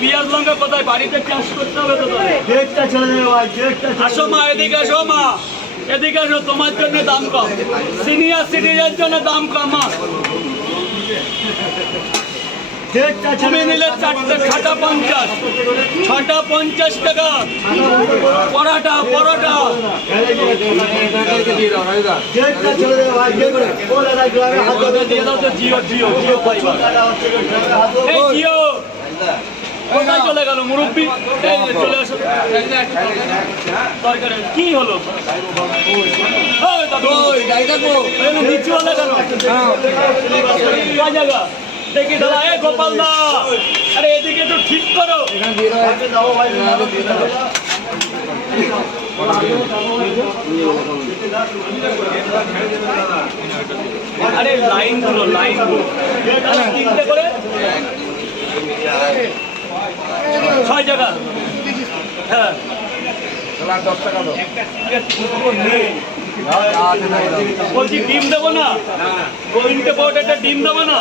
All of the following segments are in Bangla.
পিঁয়াজ লঙ্কা কোথায়? বাড়িতে চাষ করতে হবে তো। চলে যাবে ভাই ডেটটা আসো মা এদিকে আসো মা। এদিকে আসো তোমার জন্য দাম কম। সিনিয়র সিটিজেন জন্য দাম কম মা। তুমি নিলে চারটে ছটা পঞ্চাশ। ছটা পঞ্চাশ টাকা। পরোটা পরোটা। দিয়ে দাও তো জিও জিও জিও জিও। চলে গেল মুরব্বী। চলে আসো। কি হলো? নিচু হলে কেন? জায়গা দেখি দাদা। এ গোপাল দা। আরে এদিকে একটু ঠিক করো। আরে লাইনগুলো লাইনগুলো তিনটে করে। বলছি, ডিম দেবো না? তিনটে পাউডারটা ডিম দেবো না?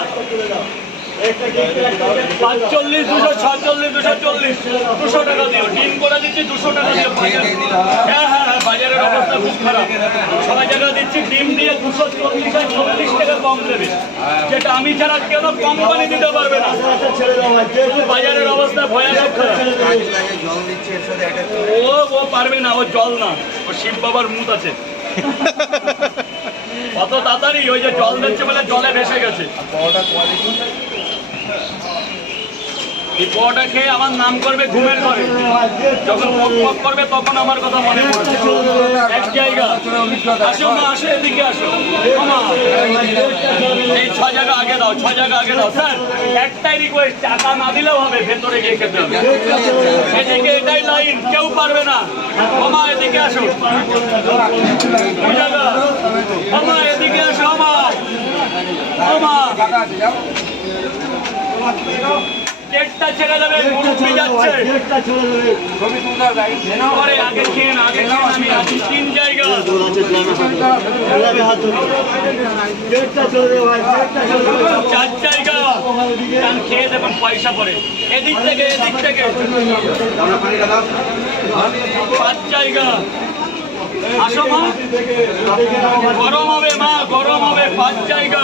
পাঁচচল্লিশ দুশো, ছচল্লিশ দুশো, চল্লিশ। দুশো টাকা দিও। ডিম করে দিচ্ছি, দুশো টাকা দিও। হ্যাঁ হ্যাঁ হ্যাঁ বাজারের অবস্থা খুব খারাপ। ছয় জায়গা দিচ্ছি, ডিম দিয়ে দুশো চল্লিশ আর চল্লিশ টাকা কম দেবে। যেটা আমি ছাড়া কেন কোম্পানি দিতে পারবে না। বাজারের অবস্থা ভয়ানক খারাপ। ও ও পারবে না ও জল না। ও শিব বাবার মুখ আছে। কত তাড়াতাড়ি ওই যে জল দিচ্ছে বলে জলে ভেসে গেছে। এই পোয়াটা খেয়ে আমার নাম করবে ঘুমের ঘরে। যখন পক করবে তখন আমার কথা মনে পড়বে। জায়গা। আসো, মা এদিকে আসো। মা ছ জায়গা আগে দাও, ছ জায়গা আগে দাও। স্যার, একটাই রিকোয়েস্ট টাকা না দিলেও হবে, ভেতরে গিয়ে খেতে এটাই লাইন কেউ পারবে না। ওমা, এদিকে আসো। জায়গা। এদিকে আসো ওমা। ডেটটা ছেড়ে দেবে মুরব্বি যাচ্ছে। ডেটটা চলে যাবে পরে আগে খেয়ে না আগে আমি আছি তিন জায়গা। গ্রামে হাত ধরে ডেটটা চলে যাবে ভাই ডেটটা চলে যাবে চার জায়গা। কারণ খেয়ে দেবেন পয়সা পরে। এদিক থেকে এদিক থেকে। পাঁচ জায়গা। আসো মা। গরম হবে মা গরম হবে পাঁচ জায়গা।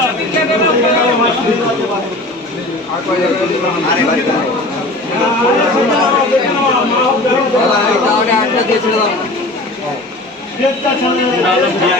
ডেটটা চলে যাবে